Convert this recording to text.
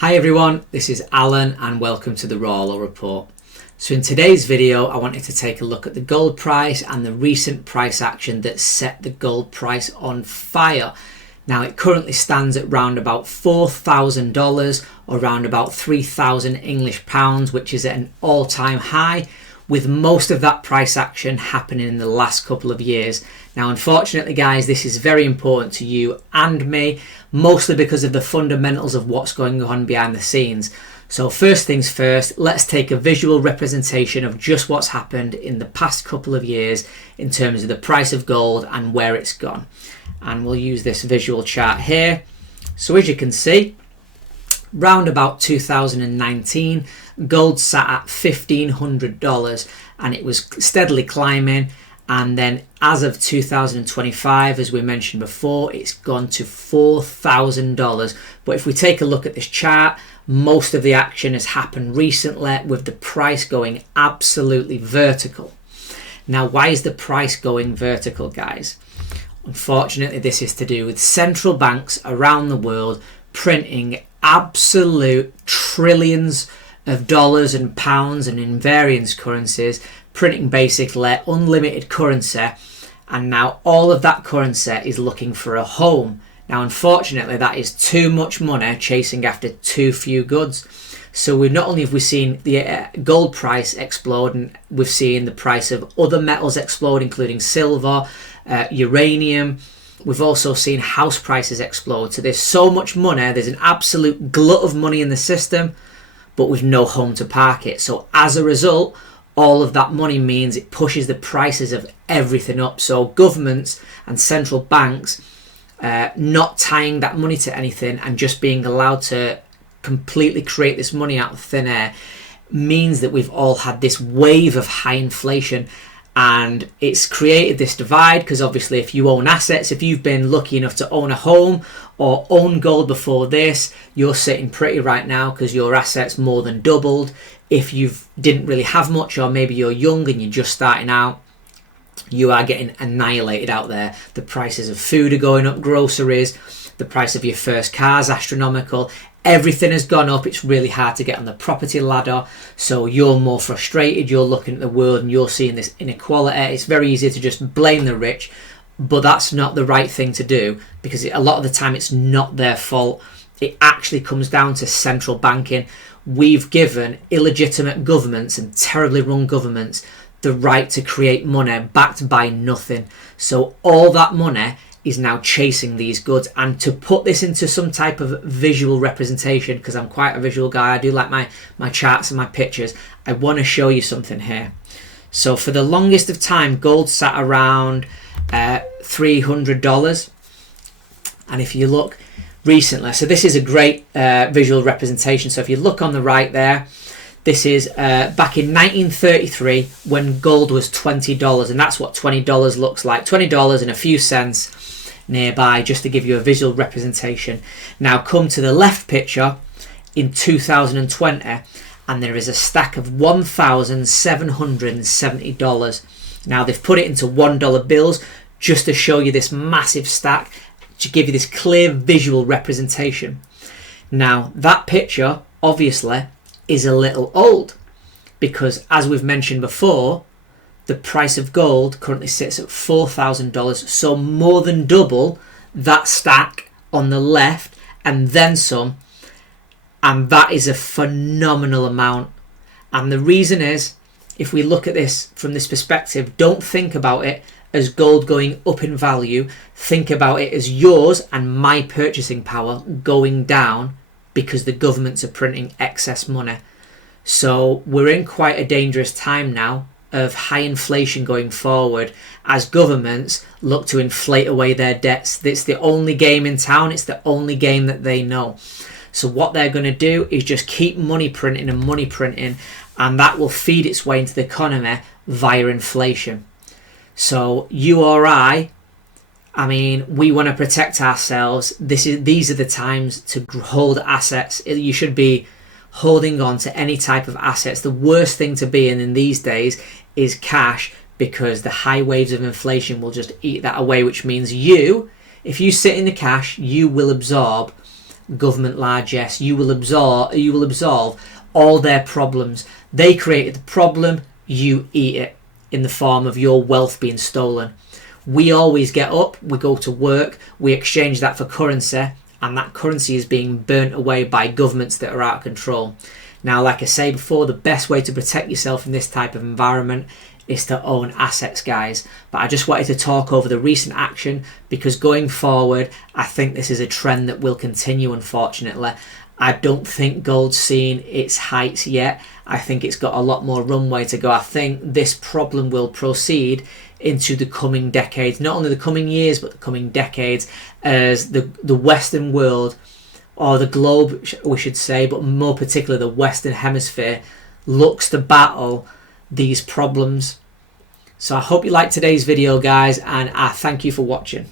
Hi everyone, this is Alan and welcome to the Rawlo report. So in today's video I wanted to take a look at the gold price and the recent price action that set the gold price on fire. Now it currently stands at round about $4,000 or around about 3,000 English pounds, which is at an all-time high, with most of that price action happening in the last couple of years. Now unfortunately guys, this is very important to you and me, mostly because of the fundamentals of what's going on behind the scenes. So first things first, let's take a visual representation of just what's happened in the past couple of years in terms of the price of gold and where it's gone. And we'll use this visual chart here. So as you can see, round about 2019, gold sat at $1,500 and it was steadily climbing, and then as of 2025, as we mentioned before, it's gone to $4,000. But if we take a look at this chart, most of the action has happened recently with the price going absolutely vertical. Now why is the price going vertical, guys? Unfortunately, this is to do with central banks around the world printing absolute trillions of dollars and pounds and in various currencies, printing basically unlimited currency, and now all of that currency is looking for a home. Now unfortunately that is too much money chasing after too few goods. So we've not only have we seen the gold price explode, and we've seen the price of other metals explode, including silver, uranium. We've also seen house prices explode. So there's so much money, there's an absolute glut of money in the system, but with no home to park it. So as a result, all of that money means it pushes the prices of everything up. So governments and central banks not tying that money to anything and just being allowed to completely create this money out of thin air means that we've all had this wave of high inflation. And it's created this divide because obviously if you own assets, if you've been lucky enough to own a home or own gold before this, you're sitting pretty right now because your assets more than doubled. If you didn't really have much, or maybe you're young and you're just starting out, you are getting annihilated out there. The prices of food are going up, groceries, the price of your first car is astronomical. Everything has gone up. It's really hard to get on the property ladder. So you're more frustrated. You're looking at the world and you're seeing this inequality. It's very easy to just blame the rich, but that's not the right thing to do, because a lot of the time it's not their fault. It actually comes down to central banking. We've given illegitimate governments and terribly run governments the right to create money backed by nothing. So all that money is now chasing these goods. And to put this into some type of visual representation, because I'm quite a visual guy, I do like my charts and my pictures, I want to show you something here. So for the longest of time, gold sat around $300. And if you look recently, so this is a great visual representation. So if you look on the right there, this is back in 1933 when gold was $20, and that's what $20 looks like. $20 and a few cents nearby, just to give you a visual representation. Now come to the left picture in 2020 and there is a stack of $1,770. Now they've put it into $1 bills just to show you this massive stack, to give you this clear visual representation. Now that picture obviously is a little old, because as we've mentioned before, the price of gold currently sits at $4,000, so more than double that stack on the left and then some, and that is a phenomenal amount. And the reason is, if we look at this from this perspective, don't think about it as gold going up in value, think about it as yours and my purchasing power going down because the governments are printing excess money. So we're in quite a dangerous time now of high inflation going forward as governments look to inflate away their debts. It's the only game in town. It's the only game that they know. So what they're going to do is just keep money printing and money printing, and that will feed its way into the economy via inflation. So you or I mean, we want to protect ourselves. These are the times to hold assets. You should be holding on to any type of assets. The worst thing to be in these days is cash, because the high waves of inflation will just eat that away, which means if you sit in the cash, you will absorb government largesse, you will absolve all their problems. They created the problem, you eat it in the form of your wealth being stolen. We always get up, we go to work, we exchange that for currency, and that currency is being burnt away by governments that are out of control. Now, like I say before, the best way to protect yourself in this type of environment is to own assets, guys. But I just wanted to talk over the recent action because going forward, I think this is a trend that will continue, unfortunately. I don't think gold's seen its heights yet. I think it's got a lot more runway to go. I think this problem will proceed into the coming decades, not only the coming years, but the coming decades, as the Western world, or the globe, we should say, but more particularly the Western Hemisphere, looks to battle these problems. So I hope you liked today's video, guys, and I thank you for watching.